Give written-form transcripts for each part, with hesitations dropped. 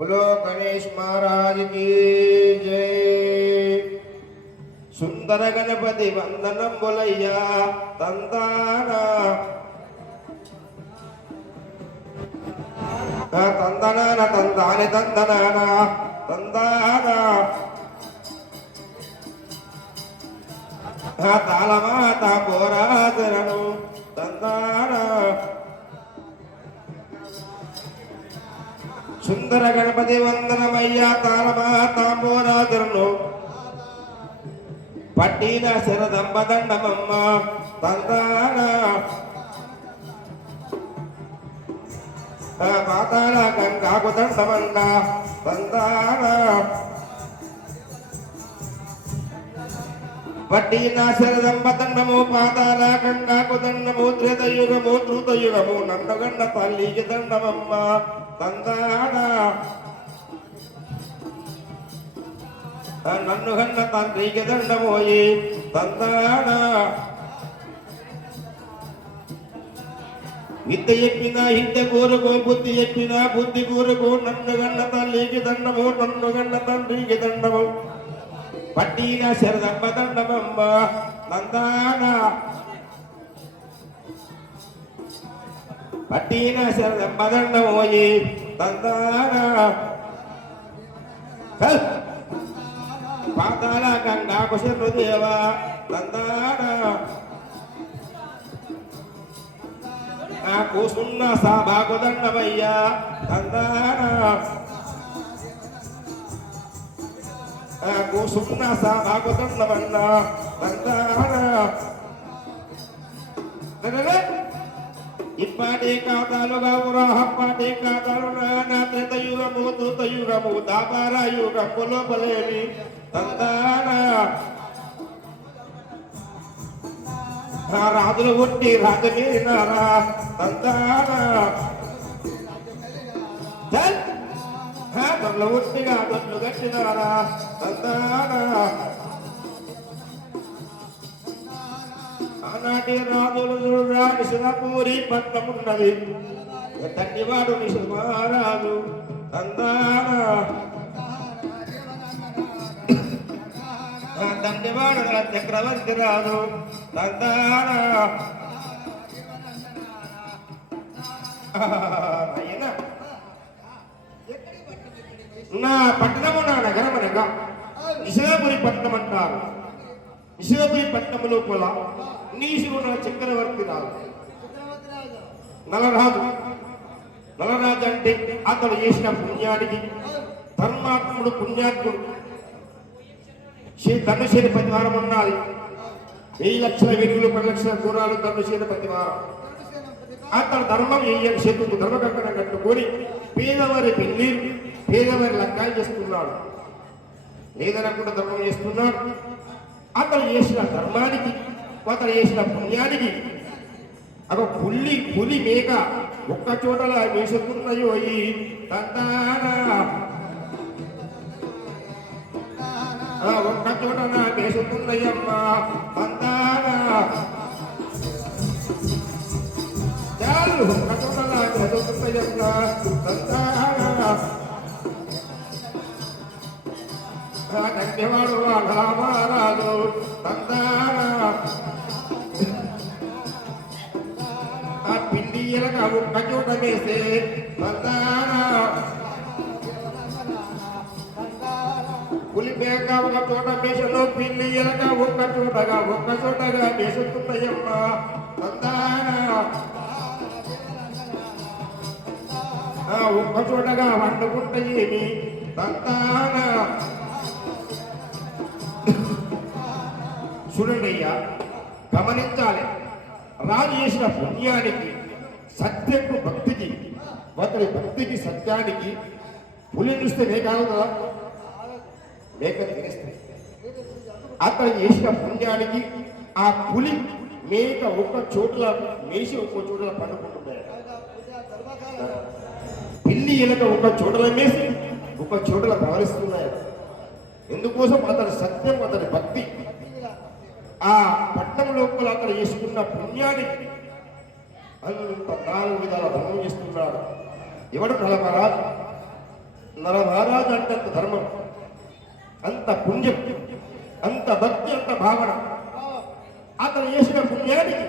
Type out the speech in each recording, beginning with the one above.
बोलो गणेश महाराज की जय। सुंदर गणपति वंदनम बोलैया तंदाना तंदनाना तंदाने तंदनाना तंदाना तालमाता पोराजरनु तंदाना सुंदर गणपति वंदनमయ్యా తాళమాతాంబోరాజరును పట్టిన శరదంబదండమమ్మ తందాన పాతాళ గంగాకు దండమండ తందాన పట్టిన శరదంబదండము పాతాళ గంగాకు దండము త్రేతయుగము ధృతయుగము నందగండ తల్లికి దండమమ్మ తందాన నన్ను గన్న తండ్రికి దండమోయి తందాన విద్య చెప్పిన హిద్య కోరుకో బుద్ధి చెప్పిన బుద్ధి కోరుకో నన్ను గన్న తల్లికి దండము నన్ను గన్న తండ్రికి దండము పట్టిన శరదమ్మ దండమమ్మ నందాన పట్టిన శరదమ్మ దండమోయి తందాన పాతాళ గంగా కుశదేవ తందాన కూసున్న సాబాకు దండమయ్యా తందాన కూసున్న సాబాకు దండమన్న తందాన ఇప్పటి కాతాలుగా ఉరాహప్పటి కాతాలు నా త్రేతయుగము ధృతయుగము దాపార యుగము లోపలేని తందాన రాజులు కొట్టి రాజు మీరినారా తందాన దొడ్లు కొట్టిగా దొడ్లు కట్టినారా తందాన ఆనాటి రాజులు చూడరా నిశలపూరి పట్టమున్నది తండ్రివాడు నిశమారాజు తందాన తండ్రివాడు చక్రవర్తి రాజు తందాన నా పట్టణము నా నగరం అనగా నిశలాపురి పట్టణం అంటారు. నిశలాపురి పట్టణము లోపల నీశుడు చక్రవర్తి రాజు నలరాజు. నలరాజు అంటే అతడు చేసిన పుణ్యానికి ధర్మాత్ముడు పుణ్యాత్ముడు ధనుషేని ప్రతివారం ఉన్నది. 1000 లక్షల వెలుగులు 10 లక్షల దూరాలు ధనుషేని ప్రతివారం. అతడు ధర్మం ఏయని చేతుకు ధర్మకంకణం కట్టుకొని పేదవారి పెళ్లి పేదవారి లగ్గాలు చేస్తున్నాడు. లేదనకుండా ధర్మం చేస్తున్నాడు. అతడు చేసిన ధర్మానికి అతడు చేసిన పుణ్యానికి ఒక పులి మేక ఒక్క చోటలా వేసుకున్నాయో ఈ తందానా ఒక్క చోట నా వేసుకున్నాయమ్మా తందానా చాలు ఒక్క చోట నా వేసుకున్నాయమ్మా తందానా ధన్యవాడు రామారాజు తందానా ఆ పిండి ఎలక ఒక్క చోట వేసే తందానా పులి మేక ఒక చోట వేసలో పిండి ఎలక ఒక్క చోటగా వేసుకున్నాయమ్మా తందానా ఒక్క చోటగా వండుకుంటాయేమి తందానా చూడండి అయ్యా, గమనించాలి. రాజు చేసిన పుణ్యానికి సత్యకు భక్తికి అతని భక్తికి సత్యానికి పులి చూస్తే మేకాదు కదా, మేకని తినేస్తే అతను చేసిన పుణ్యానికి ఆ పులి మేక ఒక్క చోట్ల మేసి ఒక్క చోట్ల పండుకుంటున్నాయి. పిల్లి ఎలక ఒక్క చోట్ల మేసి ఒక్క చోట్ల ప్రవరిస్తున్నాయి. ఎందుకోసం అతని సత్యం అతని భక్తి. ఆ పట్టణం లోపల అతను చేసుకున్న పుణ్యానికి అంత 4 విధాల ధర్మం చేస్తున్నాడు. ఎవడు నలమరాజు నరమహారాజు అంటే అంత ధర్మం, అంత పుణ్యం, అంత భక్తి, అంత భావన. అతను చేసిన పుణ్యానికి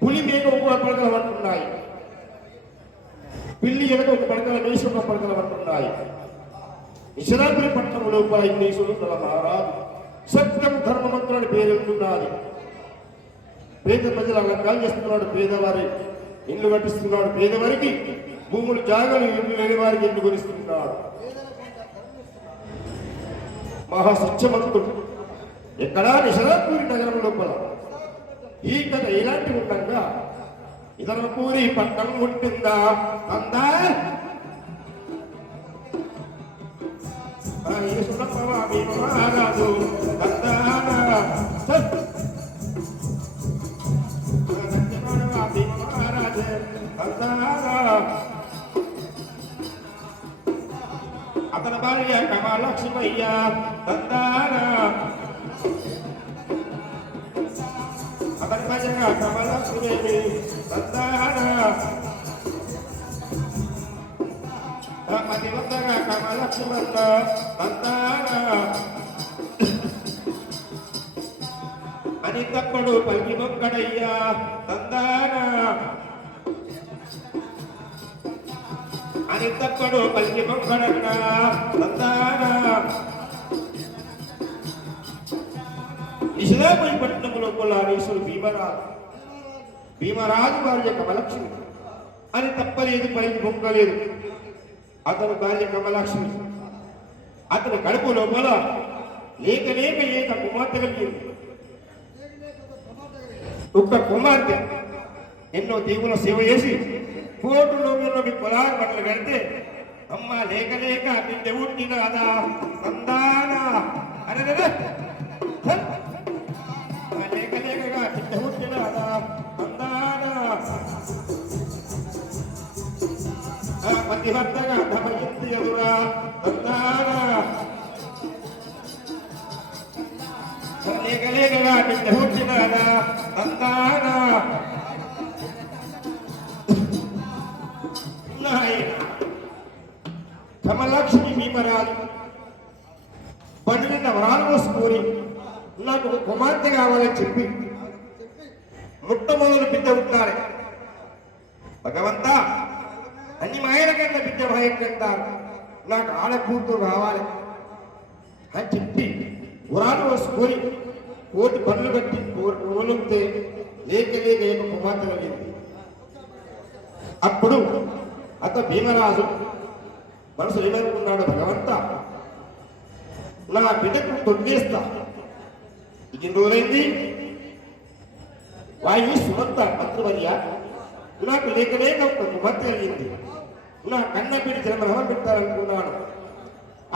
పులి మీద ఒక పడకల పడుతున్నాయి, పిల్లి వెనక ఒక పడకల వేసి ఒక పడకల పడుతున్నాయి. విశ్రాంతి పట్టణం లోపల ఇంగ్లీషులు నరమహారాజు సత్యం ధర్మమంత్రుని పేరెళ్తున్నది. పేద ప్రజలు అలంకారం చేస్తున్నాడు, పేదవారి ఇల్లు కట్టిస్తున్నాడు, పేదవారికి భూములు జాగలు ఇల్లు లేని వారికి ఇల్లు కొనిస్తున్నాడు. మహాసత్యమంతుడు ఎక్కడా నిషాపూరి నగరం లోపల ఈ కథ ఇలాంటి ఉండగా ఇతరపూరి పట్టణం ఉంటుందా అందా మహారాజు అతని భార్య కమలక్ష్మయ్య దందాన, అతని భార్య కమలక్ష్మి దందాన, మతివంతగా కమలక్ష్మణ దందాన అని తప్పుడు పల్లి మొక్కడయ్యా దందాన, అని తప్పుడు పల్లి మొక్కడన్న దందాన. నిషాపురి పట్టణంలో కొల్లారీశ్వరు భీమరాజు వారి యొక్క కమలక్ష్మి అని తప్పలేదు, పలికి మొక్కలేదు. అతను భార్య కమలాక్ష్మి, అతని కడుపు లోపల లేక లేక ఏక కుమార్తె కలిగింది. ఒక్క కుమార్తె ఎన్నో దేవుల సేవ చేసి కోటులో పొలాలు బట్టలు కడితే అమ్మ లేక లేక బిడ్డ పుట్టినాదా అందానా అరే లేక లేకగా బిడ్డ పుట్టినాదా అందానా. మధ్యవర్తగా ధమయంతి ఎదురా అందానా, లేక లేకగా బిడ్డ పుట్టినాదా అందానా. కమలాక్ష్మి భీమరాజు పండిన వరాలు కోసుకొని నాకు ఒక కుమార్తె కావాలని చెప్పి మొట్టమొదలు బిడ్డ ఉంటారు. భగవంతా అన్ని మాయల కన్నా బిడ్డ భయంకంటారు, నాకు ఆడకూతురు కావాలి అని చెప్పి వరాలు కోసుకొని కోటి పనులు కట్టి కోలుంటే లేక లేక ఏక కుమార్తె కలిగింది. అప్పుడు అతను భీమరాజు మనసులు ఏమనుకున్నాడు, భగవంతా నా బిడ్డకు తొక్కేస్తా. ఇది రోజైంది వాయు సుమంత మంత్రివర్య నాకు లేక లేక ఒక కుమార్తె కలిగింది, నా కన్న బిడ్డ జన్మరహం పెట్టాలనుకున్నాను.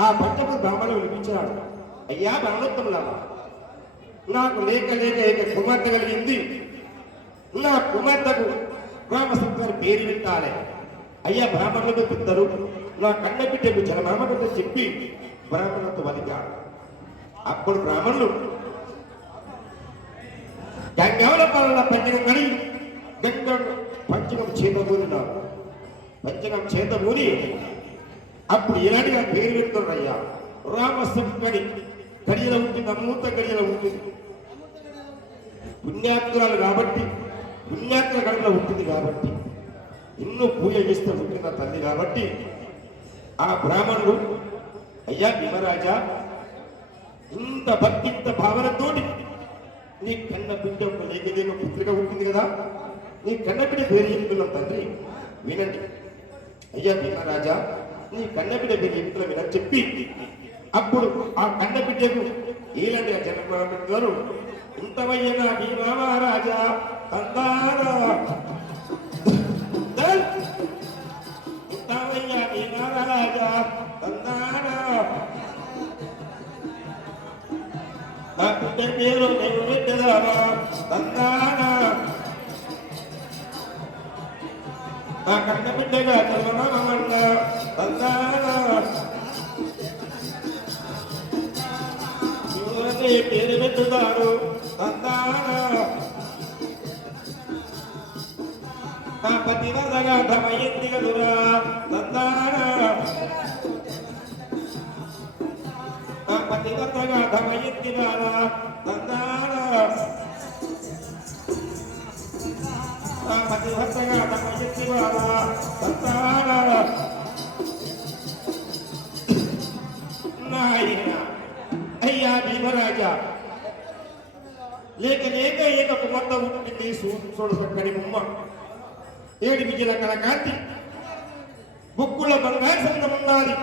ఆ పట్టపు బ్రాహ్మణులు వినిపించాడు, అయ్యా బ్రాహ్మణోత్తములా నాకు లేక లేక ఏక కుమార్తె కలిగింది, నా కుమార్తెకు రామసత్వాన్ని పేరు పెట్టాలి. అయ్యా బ్రాహ్మణులకు పెద్దరు నా కన్న బిడ్డకు జనమామని చెప్పి బ్రాహ్మణులతో వలిగాడు. అప్పుడు బ్రాహ్మణులు గంగావల పాలన పంచకం కడి గంగ పంచకం చేతబూరినాడు. పంచకం చేతబూరి అప్పుడు ఇలాంటిగా పేరు పెడుతున్నారు, అయ్యా రామసత్వని గడియలో ఉంటుంది, అమూర్త గడియలో ఉంటుంది, పుణ్యాత్తురాలు కాబట్టి పుణ్యాత్తుల గడిలో ఉంటుంది కాబట్టి ఎన్నో పూజ చేస్తూ పుట్టిన తల్లి కాబట్టి ఆ బ్రాహ్మణుడు, అయ్యా భీమరాజా ఇంత భక్తి ఇంత భావనతోటి నీ కన్న బిడ్డ ఒక లేక పుత్రిక ఉంటుంది కదా, నీ కన్న బిడ్డ పేరు చెప్తున్నాం తండ్రి వినండి. అయ్యా భీమరాజా నీ కన్న బిడ్డ పేరు చెప్తున్నా వినని చెప్పి అప్పుడు ఆ కన్న బిడ్డకు ఏలాంటి జన్మ పెట్టారు. ఇంతవయ్యనా భీమా మహారాజా తందారా ఇంతవయ్యా భీమా మహారాజా తందారా. నా బిడ్డ పేరు నేను పెట్టదారా తందారా. నా కన్న బిడ్డగా జన్మమన్న తందారా. పేరు పెట్టుతారు తందారా. నా పతివరగా ధమయంతి కదురా తందారా. ఎత్తి బాల తందాన పతిభర్తగా తమ ఎత్తి బాల తందాన నాయన అయ్యా భీమరాజా లేక లేక ఏక కుమార్త ఉంటుంది చూడు చక్కని బొమ్మ ఏడు విజయ కళకాంతి బుక్కుల బంగారు సందం ఉన్నది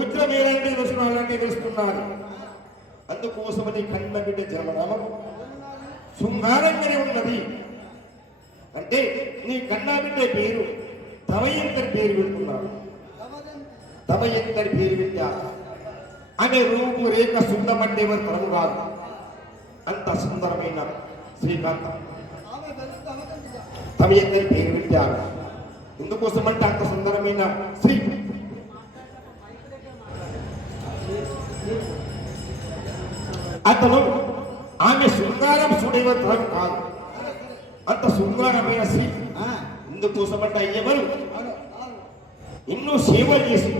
ఉజ్రమేలంటే తెలుసుకున్నాలంటే తెలుస్తున్నది అందుకోసమని కన్న బిడ్డ జన్మనామం శృంగారంగానే ఉన్నది అంటే నీ కన్నా బిడ్డ పేరు తవయంతరి పేరు పెడుతున్నాడు తవయంతరి పేరు బిడ్డ అనే రూపు రేఖ సుందమంటే ఎవరు తరము కాదు అంత సుందరమైన శ్రీకాంతం తవయంతరి పేరు పెట్టారు ఎందుకోసమంటే అంత సుందరమైన శ్రీ అతను ఆమె శృంగారం చూడేవరం కాదు అంత శృంగారమైన శ్రీ ఇందుకోసమంటే అయ్యవరు ఎన్నో సేవలు చేసి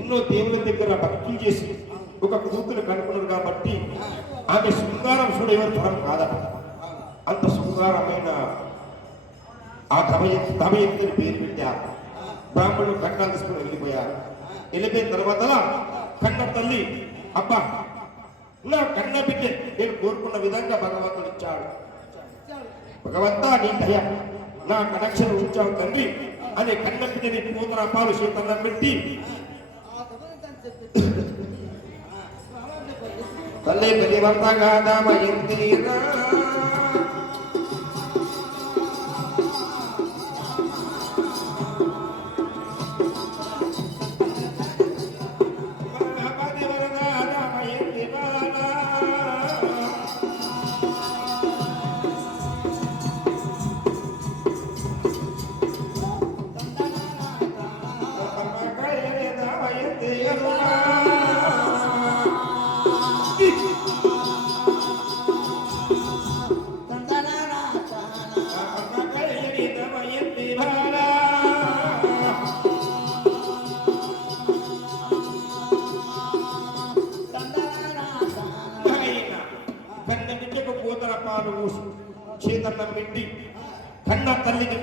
ఎన్నో దేవుల దగ్గర భక్తులు చేసి ఒక కూతురు కనుక్కున్నారు కాబట్టి ఆమె శృంగారం చూడేవరం కాదట అంత శృంగారమైన ఆ తమయంతిని పేరు పెట్టారు బ్రాహ్మణులు కట్నాలు తీసుకుని వెళ్ళిపోయారు వెళ్ళిపోయిన తర్వాత కన్న తల్లి అబ్బా నా కన్న బిడ్డ నేను కోరుకున్న విధంగా భగవంతుడు ఇచ్చాడు భగవంతా నీ దయ నా కనెక్షన్ ఉంచావు తండ్రి అనే కన్న బిడ్డని కూతుర పాలు శీతలం పెట్టి తల్లి బలివంతగా దమయంతిరా చేతన్నం పెట్టి కన్న తల్లికి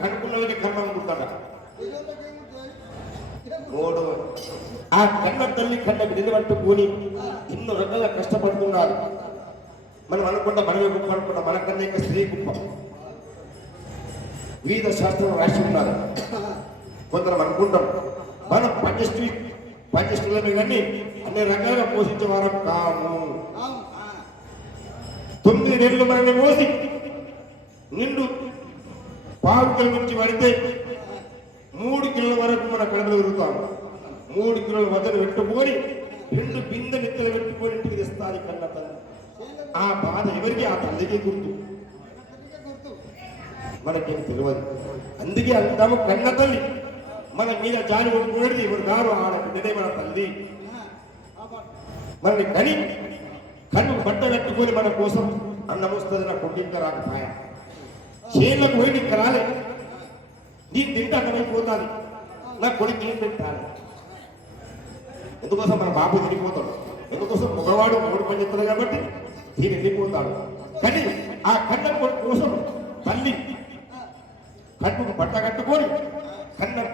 కనుకున్నది కన్నం పుట్టాడ ఆ కన్న తల్లి కన్నకి నిలబట్టుకొని ఎన్నో రకాలుగా కష్టపడుతున్నారు మనం అనుకుంటా మనమే గొప్ప అనుకుంటా మనకన్నా ఇంకా స్త్రీ గొప్ప వివిధ శాస్త్రం రాసి ఉన్నారు కొందరు అనుకుంటాం మనం పంచస్టులమే కానీ అన్ని రకాలుగా పోషించే వారం కాము 9 నెలలు మనల్ని మోసి నిండు పావుకల నుంచి పడితే 3 కిలోల వరకు మన కడుపులో తిరుగుతాము 3 కిలోల వద్దను పెట్టుకొని 2 బిందె నెత్తలు పెట్టుకొని ఇంటికి తెస్తారు కన్న తల్లి ఆ బాధ ఎవరికి ఆ తల్లికి గుర్తు మనకేం తెలియదు అందుకే అంటాము కన్న తల్లి మన మీద జాలి కొట్టుకునేది ఎవరు కారు ఆడ బిడ్డనే మన తల్లి మనని కని కన్ను బట్ట కట్టుకొని మన కోసం అన్నం వస్తుంది నా కొట్టింక రాకపోయా చేనులకు పోయి ఇంకా రాలే నేను తింటే అన్నమైపోతుంది నా కొడుకు ఏం పెట్టాలి ఎందుకోసం మన బాబు తిరిగిపోతాడు ఎందుకోసం మగవాడు మూడు పని చెప్తాడు కాబట్టి దీని వెళ్ళిపోతాడు కానీ ఆ కన్న కొడుకు కోసం తల్లి కన్నుకు బట్ట కట్టుకొని కన్న